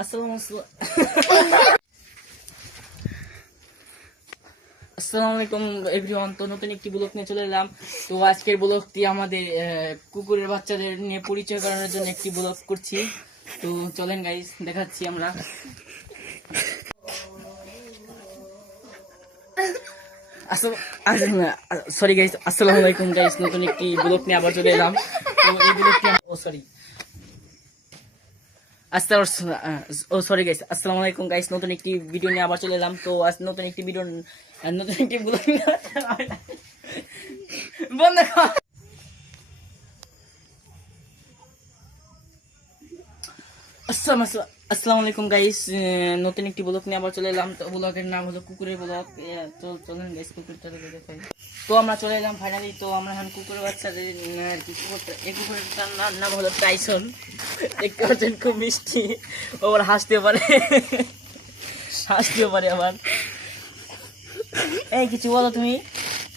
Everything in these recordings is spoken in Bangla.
আসসালামু আলাইকুম এভরিওয়ান। তো নতুন একটি ব্লগ নিয়ে চলে এলাম। তো আজকের ব্লগটি আমাদের কুকুরের বাচ্চাদের নিয়ে পরিচয় করানোর জন্য একটি ব্লগ করছি। তো চলেন গাইস, দেখাচ্ছি আমরা। সরি গাইস, আসসালামু আলাইকুম গাইস, নতুন একটি ব্লগ নিয়ে আবার চলে এলাম। তো এই ব্লগটি সরি গাইস, আসসালামু আলাইকুম গাইস, নতুন একটি ভিডিও নিয়ে আবার চলে এলাম। তো আজ নতুন একটি ব্লগ বন্ধ কর। আসসালামু আলাইকুম গাইস, নতুন একটি ব্লগ নিয়ে আবার চলে এলাম। তো ব্লগের নাম হলো কুকুরের ব্লগ। তো চলেন গাইস, কুকুরটা দেখাই। তো আমরা চলে এলাম ফাইনালি। তো আমরা এখন কুকুরের বাচ্চাদের আর কি এই কুকুরটার নাম হলো টাইসন। দেখতে পাচ্ছেন খুব মিষ্টি, ও আবার হাসতেও পারে আবার। এই কিছু বলো, তুমি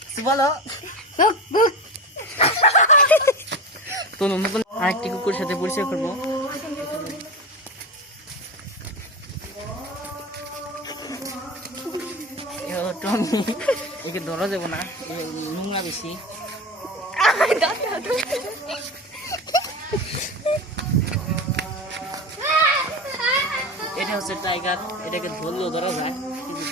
কিছু বলো। তো নতুন আরেকটি কুকুরের সাথে পরিচয় করবো। টমি, একে ধরা যাবো না, নোংরা বেশি। এটা হচ্ছে টাইগার, এটাকে ধরলেও ধরা যায়, কিন্তু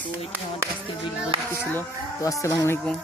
তো এটা আমার আজকের ভিডিও ছিল। তো আসসালামু আলাইকুম।